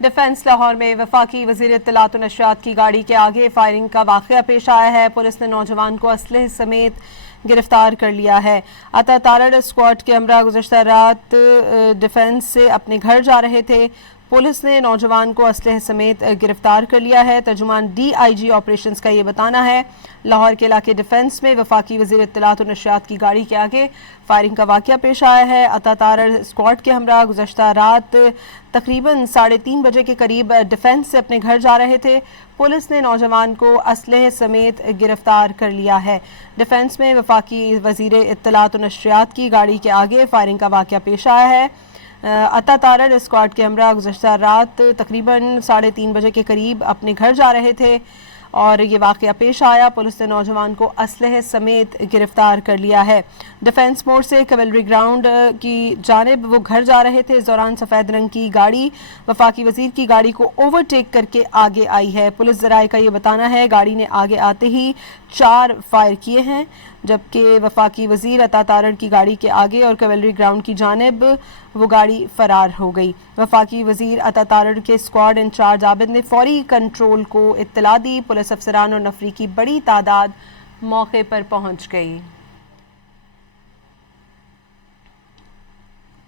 Defence Lahore में वफाकी वज़ीर इत्तलात व नशरियात की गाड़ी के आगे फायरिंग का वाक़या पेश आया है। पुलिस ने नौजवान को असलहे समेत गिरफ्तार कर लिया है। अता तारड़ स्क्वाड के हमरा गुज़श्ता रात डिफेंस से अपने घर जा रहे थे। पुलिस ने नौजवान को असलहे समेत गिरफ्तार कर लिया है। तर्जुमान DIG ऑपरेशंस का ये बताना है। लाहौर के इलाके डिफेंस में वफाकी वज़ीर इत्तलात व नशरियात की गाड़ी के आगे फायरिंग का वाक़या पेश आया है। अता तारड़ स्क्वाड के हमरा गुज़श्ता रात तकरीबन 3:30 बजे के करीब डिफेंस से अपने घर जा रहे थे। पुलिस ने नौजवान को असलहे समेत गिरफ्तार कर लिया है। डिफेंस में वफाकी वज़ीर इत्तलात व नशरियात की गाड़ी के आगे फायरिंग का वाक़या पेश आया है। अता तारड़ स्क्वाड के हमरा गुज़श्ता रात तकरीबन 3:30 बजे के करीब अपने घर जा रहे थे और ये वाक़या पेश आया। पुलिस ने नौजवान को असलहे समेत गिरफ्तार कर लिया है। डिफेंस मोड़ से कैवलरी ग्राउंड की जानिब वो घर जा रहे थे। इस दौरान सफ़ेद रंग की गाड़ी वफाकी वज़ीर की गाड़ी को ओवरटेक करके आगे आई है। पुलिस ज़राए का ये बताना है गाड़ी ने आगे आते ही 4 फायर किए हैं, जबकि वफाकी वज़ीर अता तारड़ की गाड़ी के आगे और कैवलरी ग्राउंड की जानिब वो गाड़ी फरार हो गई। वफाकी वज़ीर अता तारड़ के स्क्वाड इंचार्ज आबिद ने फौरी कंट्रोल को इत्तला दी। पुलिस अफसरान और नफरी की बड़ी तादाद मौके पर पहुंच गई।